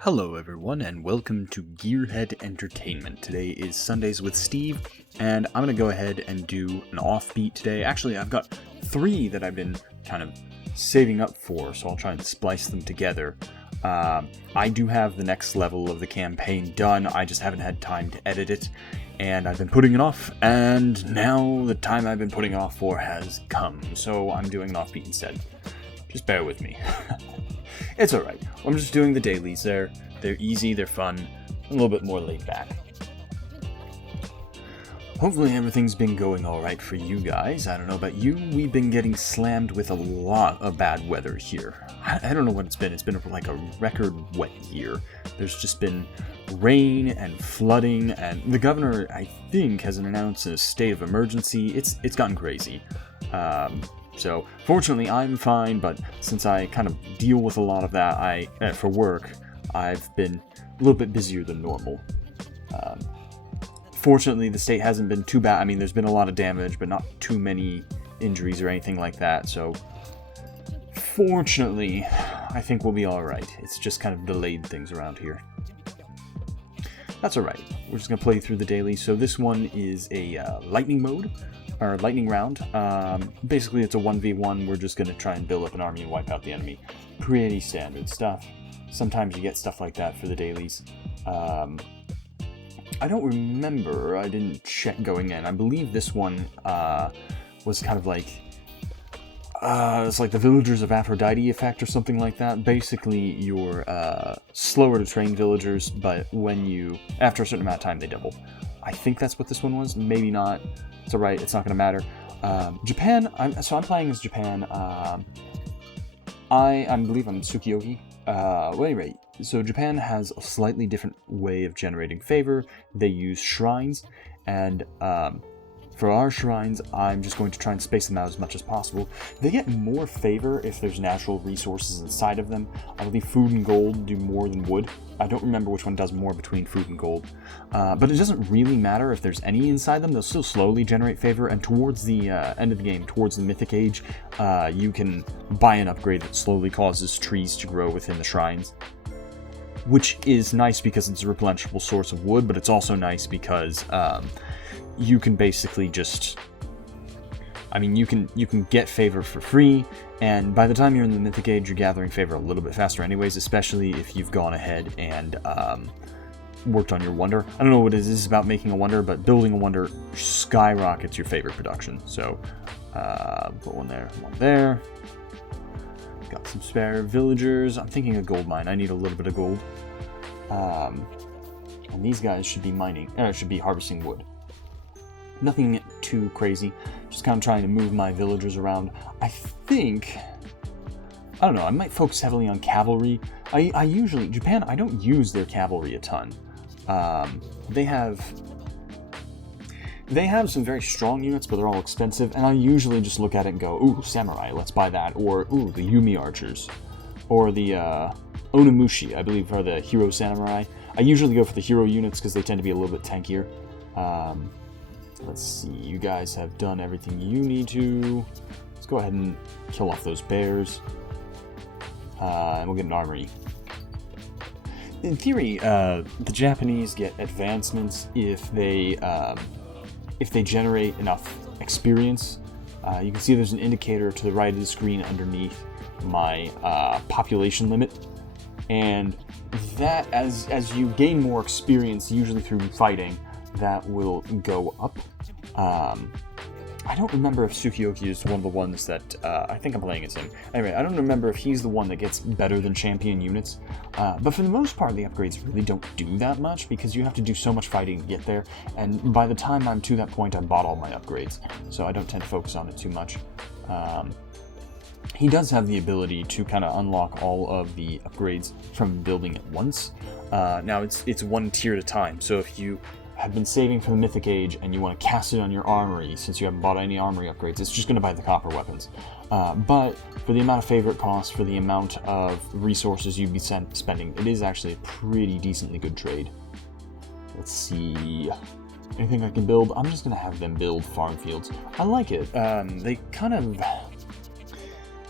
Hello everyone and welcome to Gearhead Entertainment. Today is Sundays with Steve and I'm going to go ahead and do an offbeat today. Actually, I've got 3 that I've been kind of saving up for, so I'll try and splice them together. I do have the next level of the campaign done, I just haven't had time to edit it, and I've been putting it off, and now the time I've been putting off for has come, so I'm doing an offbeat instead. Just bear with me. It's alright. I'm just doing the dailies. They're easy, they're fun, a little bit more laid back. Hopefully everything's been going alright for you guys. I don't know about you, we've been getting slammed with a lot of bad weather here. I don't know what it's been. It's been like a record wet year. There's just been rain and flooding, and the governor, I think, has announced a state of emergency. It's gotten crazy. So, fortunately, I'm fine, but since I kind of deal with a lot of that for work, I've been a little bit busier than normal. Fortunately, the state hasn't been too bad. I mean, there's been a lot of damage, but not too many injuries or anything like that, so fortunately, I think we'll be alright. It's just kind of delayed things around here. That's alright. We're just going to play through the daily. So this one is a lightning mode. Or lightning round. Basically, it's a 1v1. We're just going to try and build up an army and wipe out the enemy. Pretty standard stuff. Sometimes you get stuff like that for the dailies. I don't remember. I didn't check going in. I believe this one was kind of like... it's like the Villagers of Aphrodite effect or something like that. Basically, you're slower to train villagers, but after a certain amount of time, they double. I think that's what this one was. Maybe not. It's alright, it's not going to matter. Japan, I'm playing as Japan. I believe I'm Tsukiyogi. Well, anyway, so Japan has a slightly different way of generating favor. They use shrines, and for our shrines, I'm just going to try and space them out as much as possible. They get more favor if there's natural resources inside of them. I believe food and gold do more than wood. I don't remember which one does more between food and gold. But it doesn't really matter if there's any inside them. They'll still slowly generate favor, and towards the end of the game, towards the Mythic Age, you can buy an upgrade that slowly causes trees to grow within the shrines. Which is nice because it's a replenishable source of wood, but it's also nice because you can basically just... I mean, you can get favor for free, and by the time you're in the Mythic Age, you're gathering favor a little bit faster anyways, especially if you've gone ahead and worked on your wonder. I don't know what it is about making a wonder, but building a wonder skyrockets your favor production. So, put one there. Got some spare villagers. I'm thinking a gold mine. I need a little bit of gold. And these guys should be harvesting wood. Nothing too crazy, just kind of trying to move my villagers around. I don't know, I might focus heavily on cavalry. Japan, I don't use their cavalry a ton. They have some very strong units, but they're all expensive, and I usually just look at it and go, ooh, samurai, let's buy that, or ooh, the Yumi archers, or the Onimushi, I believe are the hero samurai. I usually go for the hero units because they tend to be a little bit tankier. Let's see, you guys have done everything you need to. Let's go ahead and kill off those bears. And we'll get an armory. In theory, the Japanese get advancements if they generate enough experience. You can see there's an indicator to the right of the screen underneath my population limit. And that, as you gain more experience, usually through fighting, that will go up. I don't remember if Tsukiyoki is one of the ones that, I think I'm playing as him. Anyway, I don't remember if he's the one that gets better than champion units. But for the most part, the upgrades really don't do that much because you have to do so much fighting to get there. And by the time I'm to that point, I bought all my upgrades. So I don't tend to focus on it too much. He does have the ability to kind of unlock all of the upgrades from building at once. Now, it's one tier at a time. So if you have been saving for the Mythic Age and you want to cast it on your armory, since you haven't bought any armory upgrades, it's just going to buy the copper weapons. But for the amount of favor it costs, for the amount of resources you'd be spending, it is actually a pretty decently good trade. Let's see... anything I can build? I'm just going to have them build farm fields. I like it. They kind of...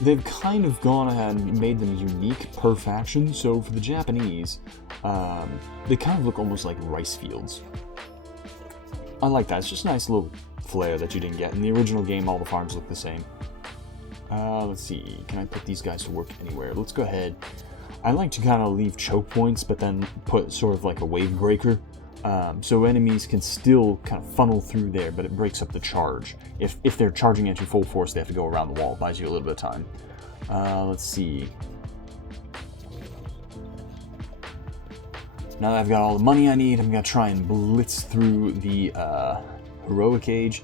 they've kind of gone ahead and made them unique per faction. So for the Japanese, they kind of look almost like rice fields. I like that. It's just a nice little flair that you didn't get. In the original game, all the farms look the same. Let's see. Can I put these guys to work anywhere? Let's go ahead. I like to kind of leave choke points, but then put sort of like a wave breaker. So enemies can still kind of funnel through there, but it breaks up the charge. If they're charging at you full force, they have to go around the wall. It buys you a little bit of time. Let's see. Now that I've got all the money I need, I'm going to try and blitz through the Heroic Age.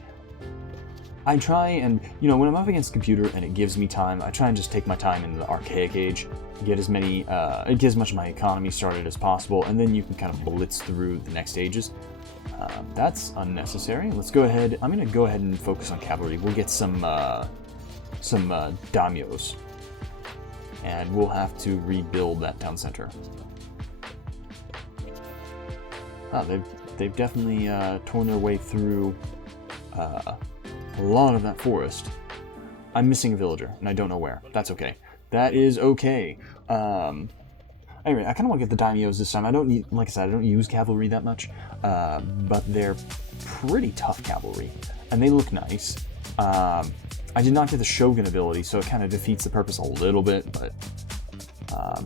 I try and, you know, when I'm up against the computer and it gives me time, I try and just take my time in the Archaic Age, get as much of my economy started as possible, and then you can kind of blitz through the next ages. That's unnecessary. Let's go ahead. I'm going to go ahead and focus on cavalry. We'll get some daimyos, and we'll have to rebuild that town center. They've definitely torn their way through a lot of that forest. I'm missing a villager, and I don't know where. That's okay. That is okay. Anyway, I kind of want to get the daimyos this time. I don't need, like I said, I don't use cavalry that much, but they're pretty tough cavalry, and they look nice. I did not get the Shogun ability, so it kind of defeats the purpose a little bit, but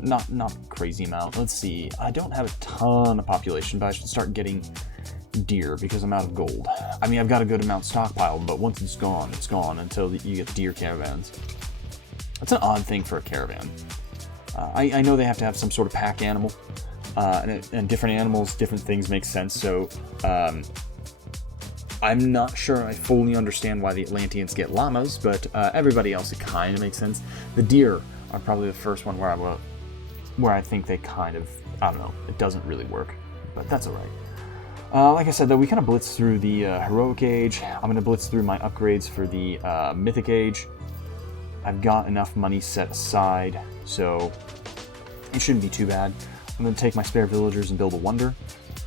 not crazy amount. Let's see. I don't have a ton of population, but I should start getting deer because I'm out of gold. I mean, I've got a good amount stockpiled, but once it's gone until you get deer caravans. That's an odd thing for a caravan. I know they have to have some sort of pack animal, and different animals, different things make sense, so I'm not sure I fully understand why the Atlanteans get llamas, but everybody else, it kind of makes sense. The deer are probably the first one where I think they kind of, I don't know, it doesn't really work, but that's alright. Like I said, though, we kind of blitz through the Heroic Age. I'm going to blitz through my upgrades for the Mythic Age. I've got enough money set aside, so it shouldn't be too bad. I'm going to take my spare villagers and build a wonder.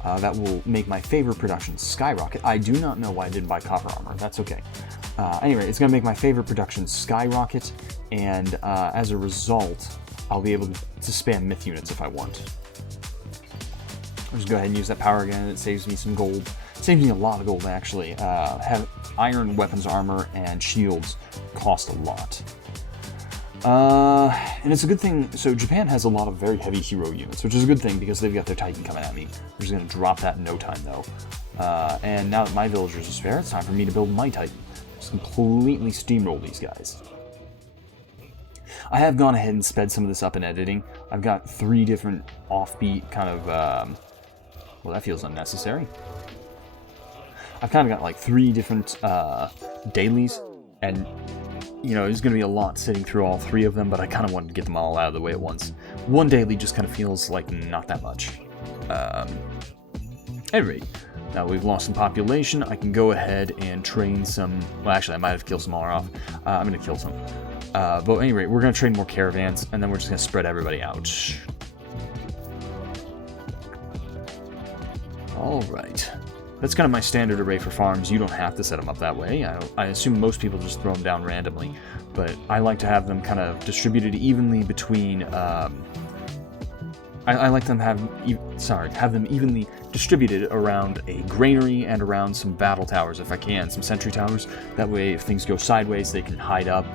That will make my favorite production skyrocket. I do not know why I didn't buy copper armor. That's okay. Anyway, it's going to make my favorite production skyrocket, and as a result, I'll be able to spam myth units if I want. I'll just go ahead and use that power again. It saves me some gold. It saves me a lot of gold, actually. Have iron weapons, armor, and shields cost a lot. And it's a good thing. So Japan has a lot of very heavy hero units, which is a good thing because they've got their Titan coming at me. I'm just going to drop that in no time, though. And now that my villagers are spare, it's time for me to build my Titan. Just completely steamroll these guys. I have gone ahead and sped some of this up in editing. I've got 3 different offbeat kind of, well, that feels unnecessary. I've kind of got like 3 different dailies, and you know, there's going to be a lot sitting through all 3 of them, but I kind of wanted to get them all out of the way at once. One daily just kind of feels like not that much. Anyway, now we've lost some population, I can go ahead and train some, well actually I might have killed some more off. I'm going to kill some. But anyway, we're going to train more caravans, and then we're just going to spread everybody out. Alright. That's kind of my standard array for farms. You don't have to set them up that way. I assume most people just throw them down randomly, but I like to have them kind of distributed evenly between... I like them have them evenly distributed around a granary and around some battle towers if I can, some sentry towers. That way, if things go sideways, they can hide up,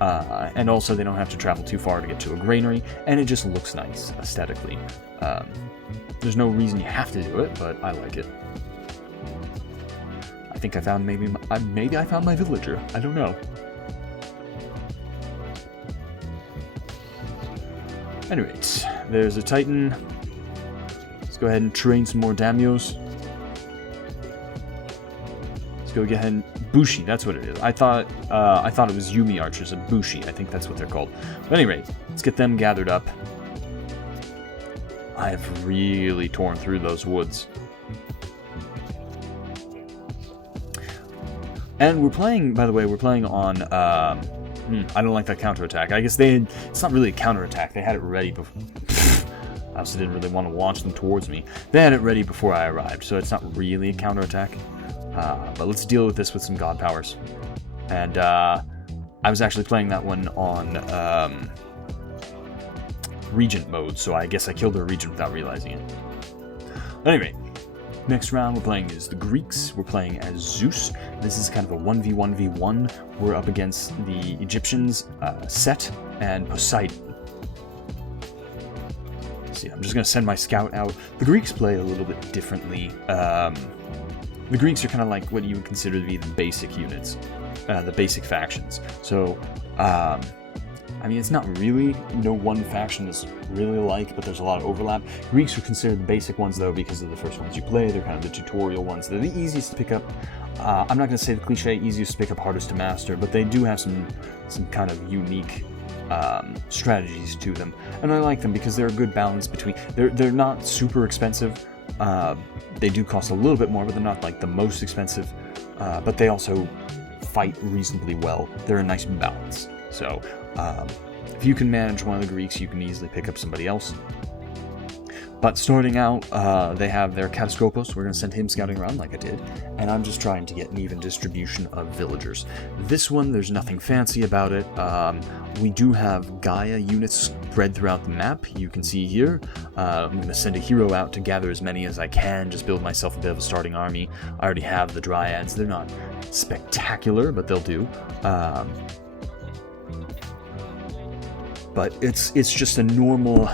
and also they don't have to travel too far to get to a granary, and it just looks nice aesthetically. There's no reason you have to do it, but I like it. I think I found maybe I found my villager. I don't know. Anyways, there's a Titan. Let's go ahead and train some more daimyos. Let's go ahead and Bushi. That's what it is. I thought it was Yumi archers and Bushi. I think that's what they're called. But anyway, let's get them gathered up. I've really torn through those woods. And we're playing, by the way, on, I don't like that counterattack. I guess it's not really a counterattack. They had it ready before. I also didn't really want to launch them towards me. They had it ready before I arrived, so it's not really a counterattack. But let's deal with this with some god powers. And I was actually playing that one on Regent mode, so I guess I killed their Regent without realizing it. Anyway, next round we're playing is the Greeks. We're playing as Zeus. This is kind of a 1v1v1. We're up against the Egyptians, Set, and Poseidon. See, I'm just going to send my scout out. The Greeks play a little bit differently. The Greeks are kind of like what you would consider to be the basic units, the basic factions. So, I mean, it's not really, no one faction is really alike, but there's a lot of overlap. Greeks are considered the basic ones, though, because they're the first ones you play. They're kind of the tutorial ones. They're the easiest to pick up. I'm not going to say the cliche easiest to pick up, hardest to master, but they do have some kind of unique strategies to them. And I like them because they're a good balance between... They're not super expensive. They do cost a little bit more, but they're not like the most expensive. But they also fight reasonably well. They're a nice balance. So, if you can manage one of the Greeks, you can easily pick up somebody else. But starting out, they have their Kataskopos. We're going to send him scouting around like I did. And I'm just trying to get an even distribution of villagers. This one, there's nothing fancy about it. We do have Gaia units spread throughout the map. You can see here. I'm going to send a hero out to gather as many as I can. Just build myself a bit of a starting army. I already have the Dryads. They're not spectacular, but they'll do. But it's just a normal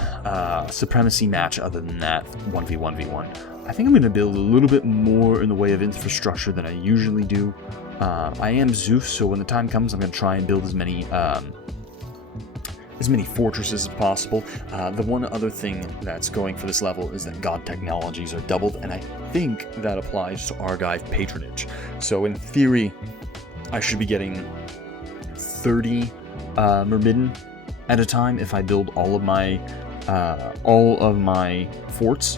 supremacy match other than that, 1v1v1. I think I'm going to build a little bit more in the way of infrastructure than I usually do. I am Zeus, so when the time comes, I'm going to try and build as many fortresses as possible. The one other thing that's going for this level is that god technologies are doubled, and I think that applies to Argive patronage. So in theory, I should be getting 30 Myrmidon at a time if I build all of my forts,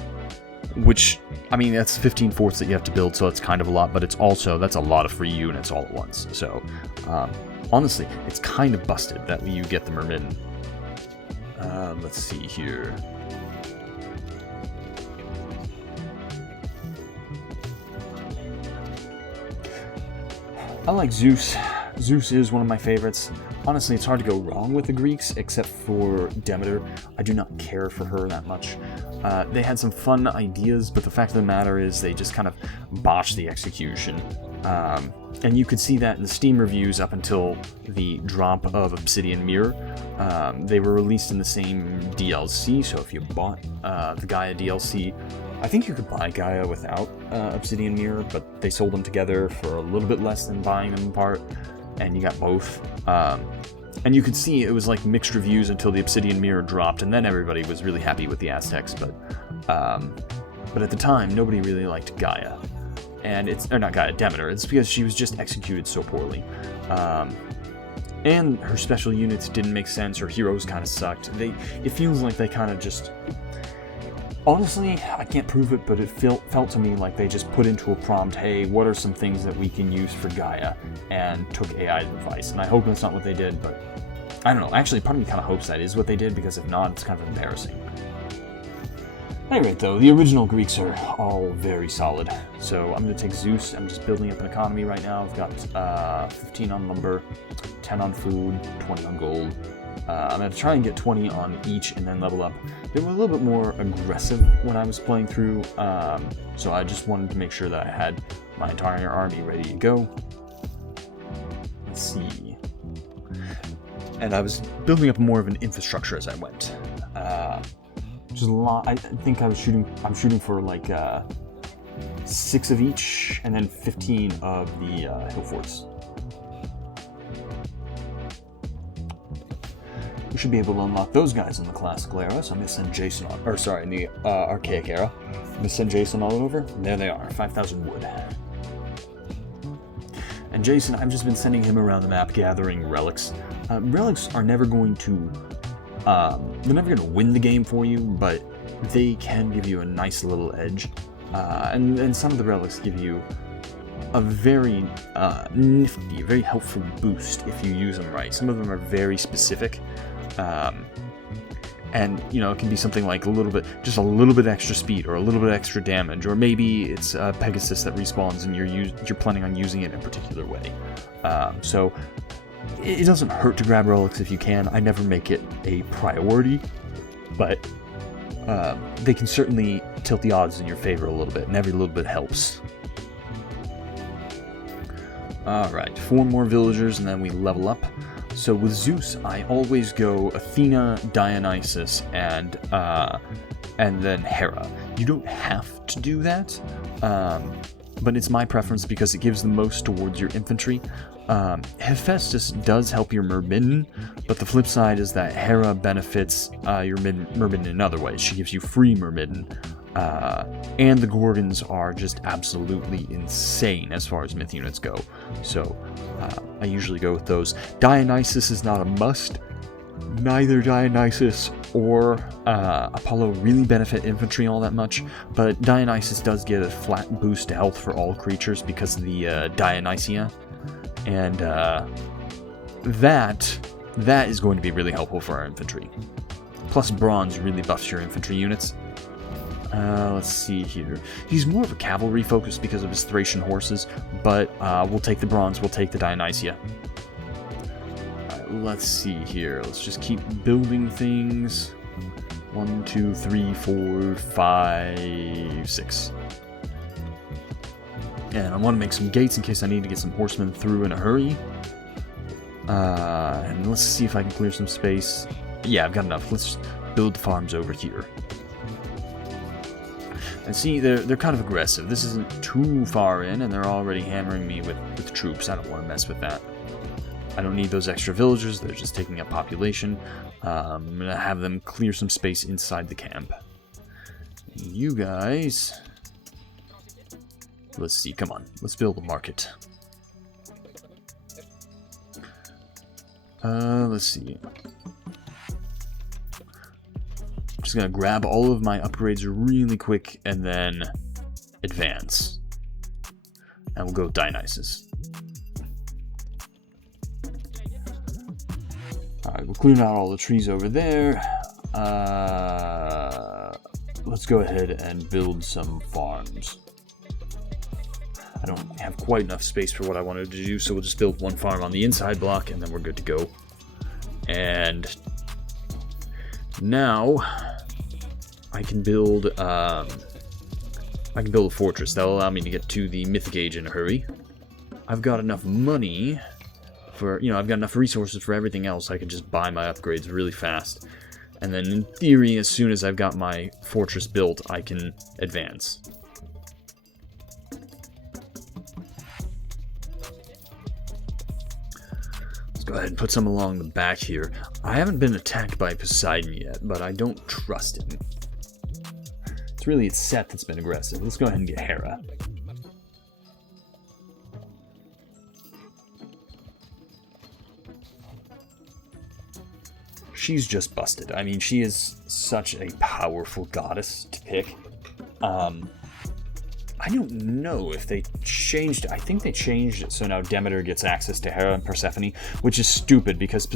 which, I mean, that's 15 forts that you have to build, so it's kind of a lot, but it's also, that's a lot of free units all at once. So, honestly, it's kind of busted that you get the Myrmidon. Let's see here. I like Zeus. Zeus is one of my favorites. Honestly, it's hard to go wrong with the Greeks, except for Demeter. I do not care for her that much. They had some fun ideas, but the fact of the matter is they just kind of botched the execution. And you could see that in the Steam reviews up until the drop of Obsidian Mirror. They were released in the same DLC, so if you bought the Gaia DLC, I think you could buy Gaia without Obsidian Mirror, but they sold them together for a little bit less than buying them apart, and you got both. And you could see it was like mixed reviews until the Obsidian Mirror dropped, and then everybody was really happy with the Aztecs, but at the time, nobody really liked Gaia. And or not Gaia, Demeter. It's because she was just executed so poorly. And her special units didn't make sense, her heroes kind of sucked. It feels like they kind of just... Honestly, I can't prove it, but it felt to me like they just put into a prompt, hey, what are some things that we can use for Gaia? And took AI advice. And I hope that's not what they did, but I don't know. Actually, part of me kind of hopes that is what they did, because if not, it's kind of embarrassing. Anyway, though, the original Greeks are all very solid. So I'm going to take Zeus. I'm just building up an economy right now. I've got 15 on lumber, 10 on food, 20 on gold. I'm going to try and get 20 on each and then level up. They were a little bit more aggressive when I was playing through, so I just wanted to make sure that I had my entire army ready to go. Let's see. And I was building up more of an infrastructure as I went. Which is a lot. I think I'm shooting for like 6 of each, and then 15 of the hill forts. We should be able to unlock those guys in the classical era, so I'm going to send Jason on, or sorry, in the archaic era. I'm going to send Jason all over. There they are, 5,000 wood. And Jason, I've just been sending him around the map gathering relics. Relics are never going to, they're never going to win the game for you, but they can give you a nice little edge. And some of the relics give you a very nifty, very helpful boost if you use them right. Some of them are very specific. And, you know, it can be something like just a little bit extra speed, or a little bit extra damage, or maybe it's Pegasus that respawns and you're planning on using it in a particular way. So it doesn't hurt to grab relics if you can. I never make it a priority, but they can certainly tilt the odds in your favor a little bit, and every little bit helps. Alright, 4 more villagers and then we level up. So with Zeus, I always go Athena, Dionysus, and then Hera. You don't have to do that, but it's my preference because it gives the most towards your infantry. Hephaestus does help your Myrmidon, but the flip side is that Hera benefits your Myrmidon in other ways. She gives you free Myrmidon, and the Gorgons are just absolutely insane as far as myth units go. So I usually go with those. Dionysus is not a must. Neither Dionysus or Apollo really benefit infantry all that much, but Dionysus does get a flat boost to health for all creatures because of the Dionysia, and that is going to be really helpful for our infantry. Plus bronze really buffs your infantry units. Let's see here. He's more of a cavalry focus because of his Thracian horses, but we'll take the bronze, we'll take the Dionysia. Let's see here. Let's just keep building things. 1, 2, 3, 4, 5, 6. And I want to make some gates in case I need to get some horsemen through in a hurry. And let's see if I can clear some space. Yeah, I've got enough. Let's build farms over here. And see, they're kind of aggressive. This isn't too far in, and they're already hammering me with troops. I don't want to mess with that. I don't need those extra villagers, they're just taking up population. I'm going to have them clear some space inside the camp. You guys... Let's see, come on, let's build a market. Let's see. I'm just going to grab all of my upgrades really quick and then advance. And we'll go with Dionysus. Alright, we'll clean out all the trees over there. Let's go ahead and build some farms. I don't have quite enough space for what I wanted to do, so we'll just build one farm on the inside block, and then we're good to go. And now I can build a fortress. That'll allow me to get to the Mythic Age in a hurry. I've got enough money for, I've got enough resources for everything else. I can just buy my upgrades really fast. And then in theory, as soon as I've got my fortress built, I can advance. Let's go ahead and put some along the back here. I haven't been attacked by Poseidon yet, but I don't trust him. It's really Set that's been aggressive. Let's go ahead and get Hera. She's just busted. I mean, she is such a powerful goddess to pick. I don't know if they changed it. I think they changed it so now Demeter gets access to Hera and Persephone, which is stupid because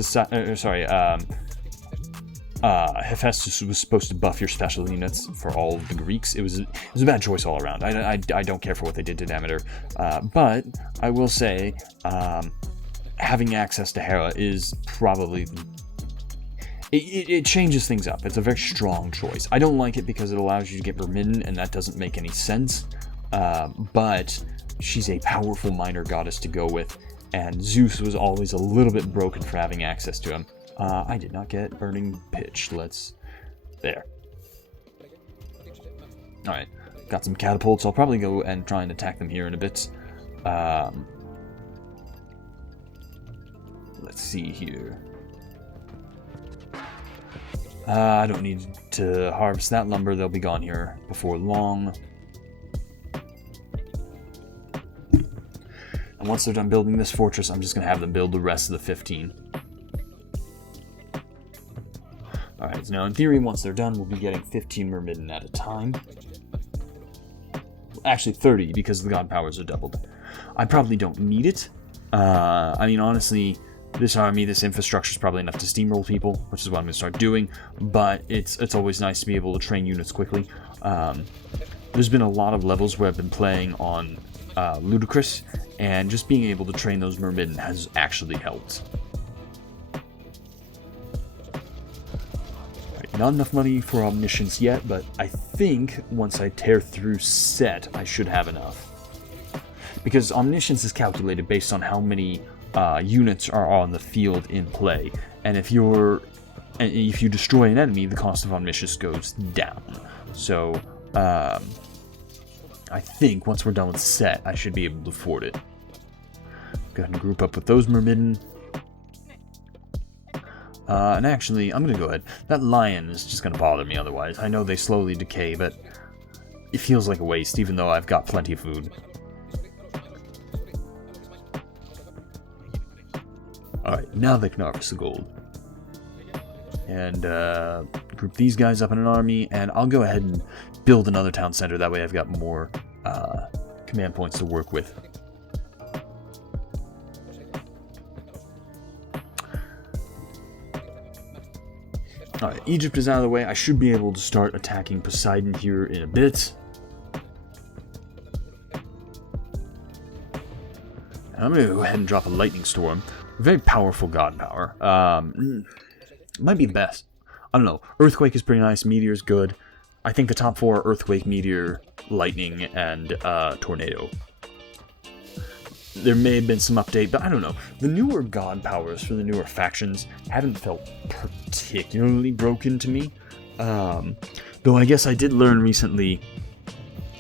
Hephaestus was supposed to buff your special units for all of the Greeks. It was a bad choice all around. I don't care for what they did to Demeter, but I will say having access to Hera is probably... It changes things up. It's a very strong choice. I don't like it because it allows you to get Myrmidon, and that doesn't make any sense. But she's a powerful minor goddess to go with, and Zeus was always a little bit broken for having access to him. I did not get Burning Pitch. There. Alright, got some catapults. I'll probably go and try and attack them here in a bit. Let's see here. I don't need to harvest that lumber. They'll be gone here before long. And once they're done building this fortress, I'm just going to have them build the rest of the 15. Alright, so now in theory, once they're done, we'll be getting 15 Myrmidon at a time. Actually, 30, because the god powers are doubled. I probably don't need it. I mean, honestly... This army, this infrastructure is probably enough to steamroll people, which is what I'm going to start doing, but it's always nice to be able to train units quickly. There's been a lot of levels where I've been playing on Ludicrous, and just being able to train those Myrmidon has actually helped. Not enough money for Omniscience yet, but I think once I tear through Set, I should have enough. Because Omniscience is calculated based on how many units are on the field in play, and if you destroy an enemy, the cost of Omniscience goes down. So, I think once we're done with Set, I should be able to afford it. Go ahead and group up with those Myrmidon. And actually, I'm going to go ahead. That lion is just going to bother me otherwise. I know they slowly decay, but it feels like a waste, even though I've got plenty of food. Alright, now they can harvest the gold. And group these guys up in an army, and I'll go ahead and build another town center. That way I've got more command points to work with. Alright, Egypt is out of the way. I should be able to start attacking Poseidon here in a bit. And I'm going to go ahead and drop a lightning storm. Very powerful god power. Might be the best. I don't know. Earthquake is pretty nice. Meteor is good. I think the top 4 are Earthquake, Meteor, Lightning, and Tornado. There may have been some update, but I don't know. The newer god powers for the newer factions haven't felt particularly broken to me. Though I guess I did learn recently.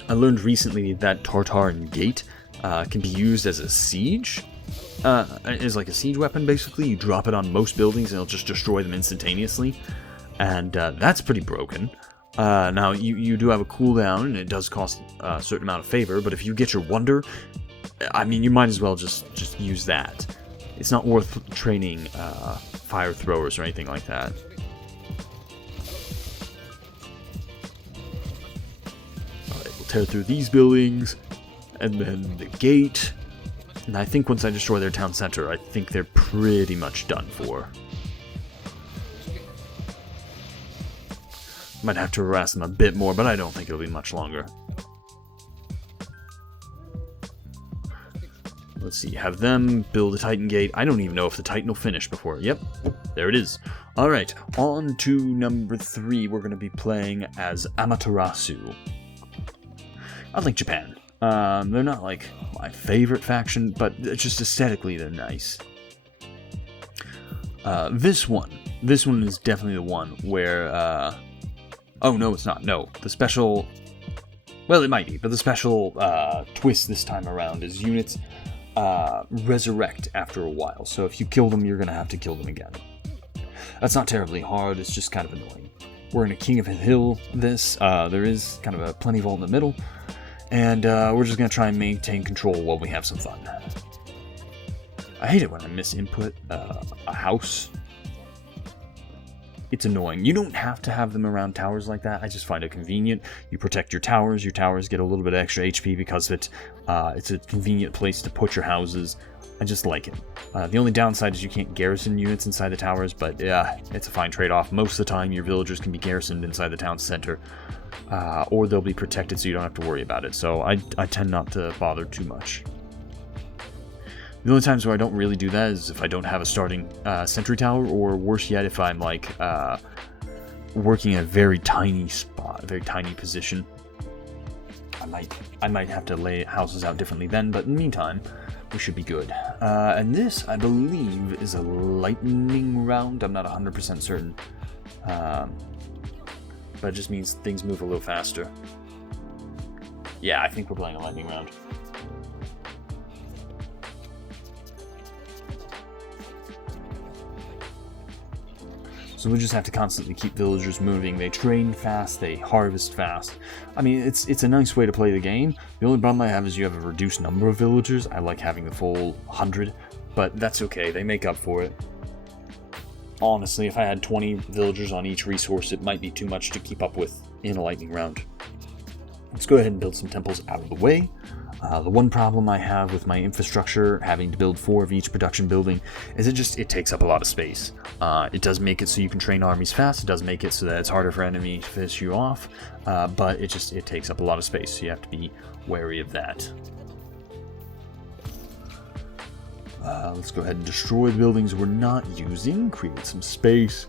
I learned recently that Tartarian Gate can be used as a siege. Is like a siege weapon, basically. You drop it on most buildings and it'll just destroy them instantaneously. And that's pretty broken. Now, you do have a cooldown, and it does cost a certain amount of favor, but if you get your Wonder, I mean, you might as well just use that. It's not worth training fire throwers or anything like that. Alright, we'll tear through these buildings, and then the gate. And I think once I destroy their town center, I think they're pretty much done for. Might have to harass them a bit more, but I don't think it'll be much longer. Let's see, have them build a Titan Gate. I don't even know if the Titan will finish before. Yep, there it is. Alright, on to number 3. We're going to be playing as Amaterasu. I like Japan. They're not like my favorite faction, but just aesthetically they're nice. This one is definitely the one where, oh no it's not, no, the special, well it might be, but the special twist this time around is units resurrect after a while, so if you kill them you're going to have to kill them again. That's not terribly hard, it's just kind of annoying. We're in a King of Hill there is kind of a plenty vault in the middle. And we're just going to try and maintain control while we have some fun. I hate it when I misinput a house. It's annoying. You don't have to have them around towers like that. I just find it convenient. You protect your towers. Your towers get a little bit of extra HP because it's a convenient place to put your houses. I just like it. The only downside is you can't garrison units inside the towers, but yeah, it's a fine trade-off. Most of the time, your villagers can be garrisoned inside the town center. Or they'll be protected so you don't have to worry about it. So I tend not to bother too much. The only times where I don't really do that is if I don't have a starting sentry tower, or worse yet, if I'm like working in a very tiny spot, a very tiny position. I might have to lay houses out differently then, but in the meantime, we should be good. And this, I believe, is a lightning round. I'm not 100% certain. But it just means things move a little faster. Yeah, I think we're playing a lightning round. So we just have to constantly keep villagers moving. They train fast, they harvest fast. I mean, it's a nice way to play the game. The only problem I have is you have a reduced number of villagers. I like having the full 100, but that's okay. They make up for it. Honestly, if I had 20 villagers on each resource, it might be too much to keep up with in a lightning round. Let's go ahead and build some temples out of the way. The one problem I have with my infrastructure, having to build 4 of each production building, is it takes up a lot of space. It does make it so you can train armies fast, it does make it so that it's harder for enemies to finish you off, but it takes up a lot of space, so you have to be wary of that. Let's go ahead and destroy the buildings we're not using, create some space.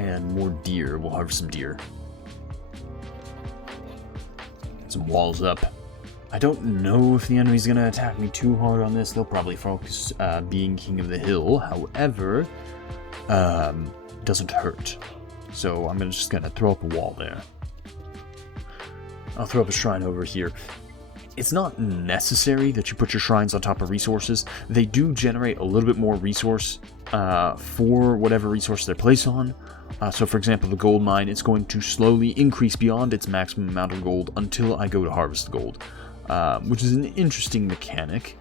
And more deer. We'll harvest some deer. Get some walls up. I don't know if the enemy's going to attack me too hard on this. They'll probably focus being king of the hill. However, doesn't hurt. So I'm just going to throw up a wall there. I'll throw up a shrine over here. It's not necessary that you put your shrines on top of resources. They do generate a little bit more resource for whatever resource they're placed on. So for example, the gold mine, it's going to slowly increase beyond its maximum amount of gold until I go to harvest the gold. Which is an interesting mechanic.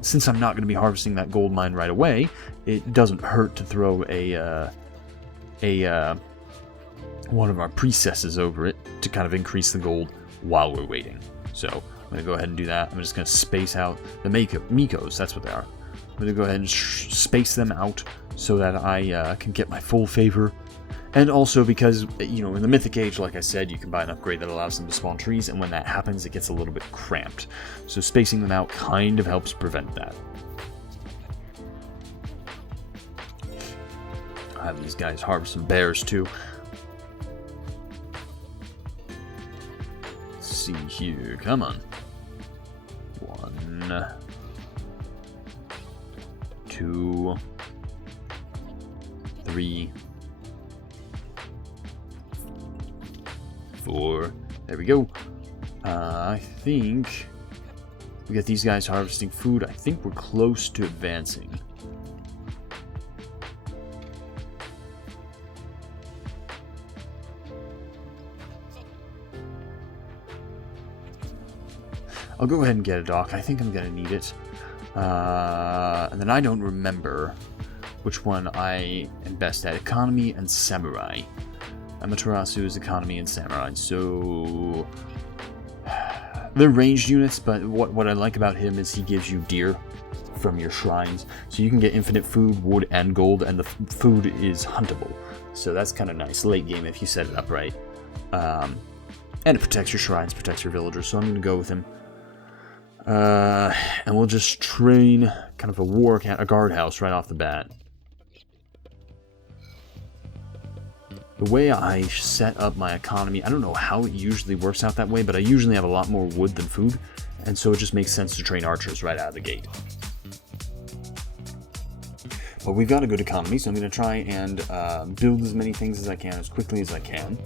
Since I'm not going to be harvesting that gold mine right away, it doesn't hurt to throw one of our priestesses over it to kind of increase the gold while we're waiting. So I'm going to go ahead and do that. I'm just going to space out the Mikos, that's what they are. I'm going to go ahead and space them out so that I can get my full favor. And also because, you know, in the Mythic Age, like I said, you can buy an upgrade that allows them to spawn trees, and when that happens, it gets a little bit cramped. So spacing them out kind of helps prevent that. I have these guys harvest some bears too. Let's see here, come on. 1, 2, 3, 4. There we go. I think we got these guys harvesting food. I think we're close to advancing. I'll go ahead and get a dock. I think I'm going to need it. And then I don't remember which one I am best at. Economy and Samurai. Amaterasu is Economy and Samurai. So they're ranged units, but what I like about him is he gives you deer from your shrines. So you can get infinite food, wood, and gold, and the food is huntable. So that's kind of nice. Late game if you set it up right. And it protects your shrines, protects your villagers. So I'm going to go with him. And we'll just train kind of a guardhouse right off the bat. The way I set up my economy, I don't know how it usually works out that way, but I usually have a lot more wood than food, and so it just makes sense to train archers right out of the gate. But we've got a good economy, so I'm going to try and build as many things as I can as quickly as I can,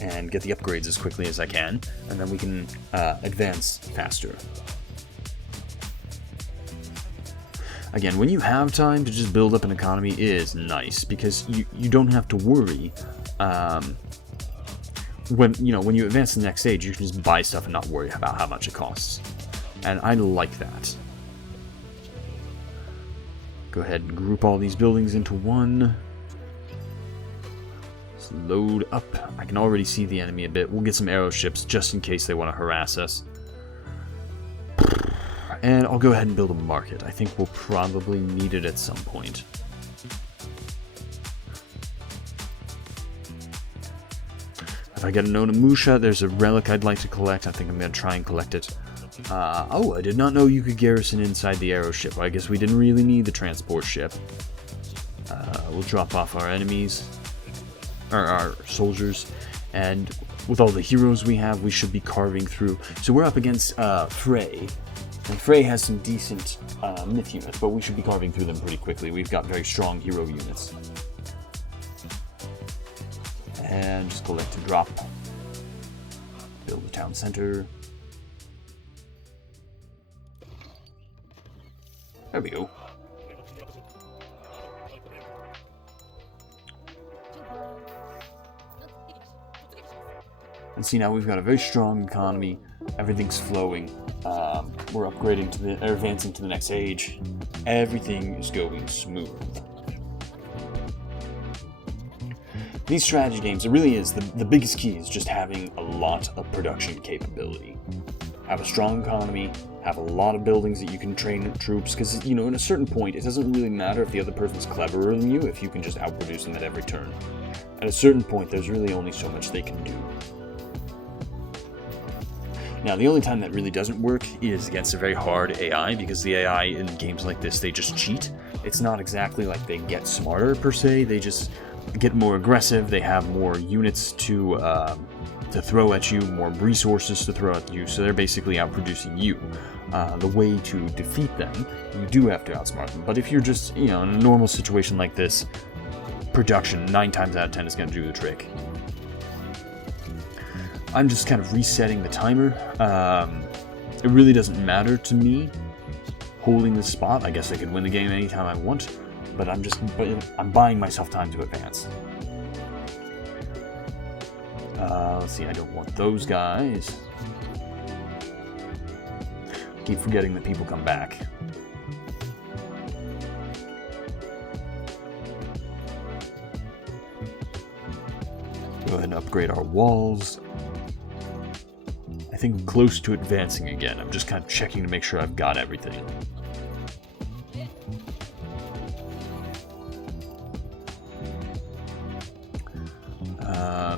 and get the upgrades as quickly as I can, and then we can advance faster. Again, when you have time to just build up an economy, it is nice, because you don't have to worry. When you advance to the next stage, you can just buy stuff and not worry about how much it costs. And I like that. Go ahead and group all these buildings into one. Let's load up. I can already see the enemy a bit. We'll get some arrow ships just in case they want to harass us. And I'll go ahead and build a market. I think we'll probably need it at some point. If I get a Nonamusha, there's a relic I'd like to collect. I think I'm going to try and collect it. Oh, I did not know you could garrison inside the arrow ship. I guess we didn't really need the transport ship. We'll drop off our enemies, or our soldiers, and with all the heroes we have, we should be carving through. So we're up against Frey. And Frey has some decent myth units, but we should be carving through them pretty quickly. We've got very strong hero units. And just collect and drop. Build the town center. There we go. And see, now we've got a very strong economy. Everything's flowing. We're upgrading to advancing to the next age. Everything is going smooth. These strategy games, it really is, the biggest key is just having a lot of production capability. Have a strong economy, have a lot of buildings that you can train troops, because, you know, at a certain point, it doesn't really matter if the other person's cleverer than you, if you can just outproduce them at every turn. At a certain point, there's really only so much they can do. Now, the only time that really doesn't work is against a very hard AI, because the AI in games like this, they just cheat. It's not exactly like they get smarter, per se, they just get more aggressive, they have more units to throw at you, more resources to throw at you, so they're basically outproducing you. The way to defeat them, you do have to outsmart them, but if you're just, in a normal situation like this, production 9 times out of 10 is going to do the trick. I'm just kind of resetting the timer. It really doesn't matter to me holding this spot. I guess I could win the game anytime I want, but I'm buying myself time to advance. Let's see, I don't want those guys. Keep forgetting that people come back. Go ahead and upgrade our walls. I think I'm close to advancing again. I'm just kind of checking to make sure I've got everything.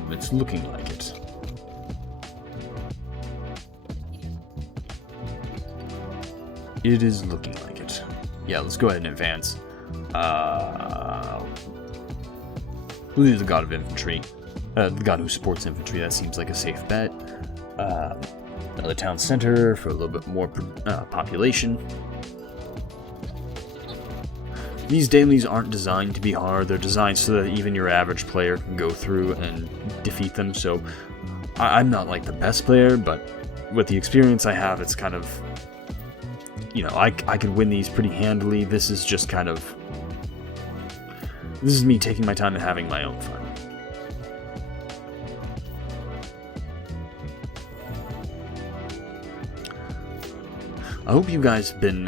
It's looking like it. It is looking like it. Yeah, let's go ahead and advance. We'll do the God of Infantry. The God who supports infantry, that seems like a safe bet. Another town center for a little bit more population. These dailies aren't designed to be hard, they're designed so that even your average player can go through and defeat them, so I'm not like the best player, but with the experience I have, it's kind of, I could win these pretty handily. This is just kind of, this is me taking my time and having my own fun. I hope you guys have been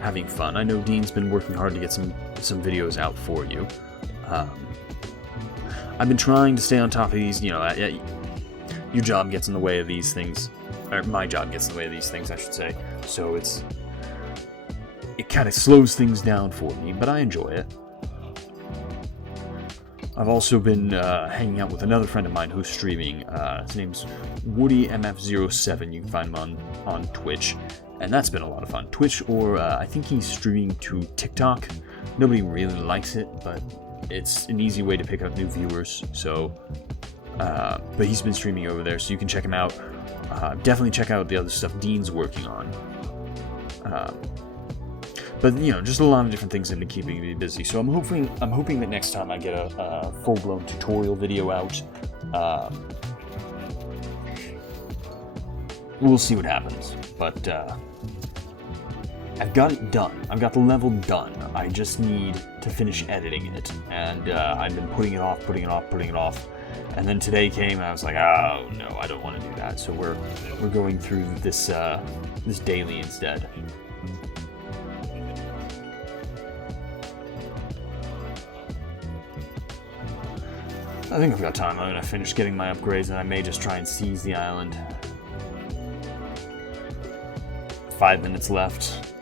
having fun. I know Dean's been working hard to get some videos out for you. I've been trying to stay on top of these, your job gets in the way of these things, or my job gets in the way of these things, I should say. So it kind of slows things down for me, but I enjoy it. I've also been hanging out with another friend of mine who's streaming. His name's WoodyMF07. You can find him on Twitch. And that's been a lot of fun. Twitch, or I think he's streaming to TikTok. Nobody really likes it, but it's an easy way to pick up new viewers. So, but he's been streaming over there, so you can check him out. Definitely check out the other stuff Dean's working on. But just a lot of different things into keeping me busy. So I'm hoping that next time I get a full-blown tutorial video out. We'll see what happens. But I've got it done. I've got the level done. I just need to finish editing it, and I've been putting it off. And then today came, and I was like, oh no, I don't want to do that. So we're going through this this daily instead. I think I've got time. I'm going to finish getting my upgrades, and I may just try and seize the island. 5 minutes left.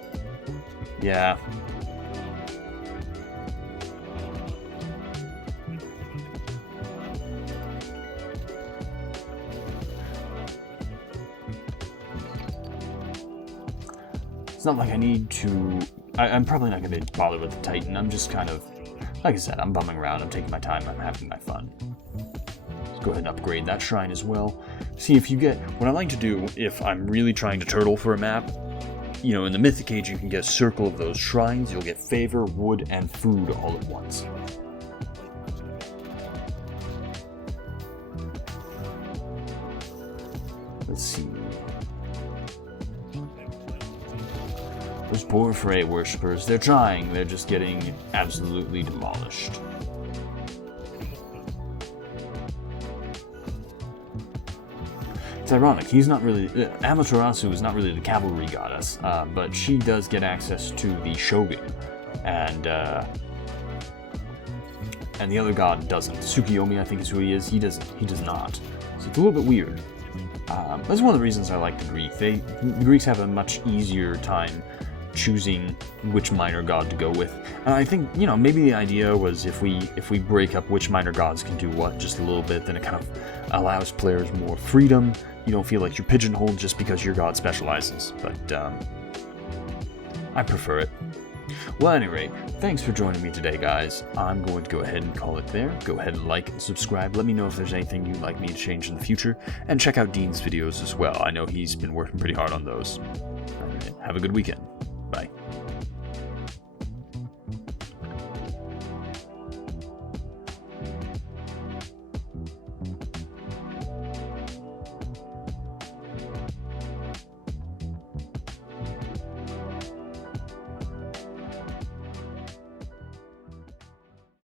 Yeah. It's not like I need to... I'm probably not going to bother with the Titan. I'm just kind of... Like I said, I'm bumming around. I'm taking my time. I'm having my fun. Let's go ahead and upgrade that shrine as well. See if you get... What I like to do, if I'm really trying to turtle for a map, in the Mythic Age, you can get a circle of those shrines. You'll get favor, wood, and food all at once. Let's see. Those poor Frey worshippers, they're trying. They're just getting absolutely demolished. It's ironic, he's not really... Amaterasu is not really the cavalry goddess, but she does get access to the Shogun, and the other god doesn't. Tsukiyomi, I think is who he is. He does not. So it's a little bit weird. That's one of the reasons I like the Greek. The Greeks have a much easier time choosing which minor god to go with. And I think, maybe the idea was if we break up which minor gods can do what just a little bit, then it kind of allows players more freedom. You don't feel like you're pigeonholed just because your god specializes. But I prefer it. Well, at any rate, thanks for joining me today, guys. I'm going to go ahead and call it there. Go ahead and like and subscribe. Let me know if there's anything you'd like me to change in the future. And check out Dean's videos as well. I know he's been working pretty hard on those. All right, have a good weekend. Bye.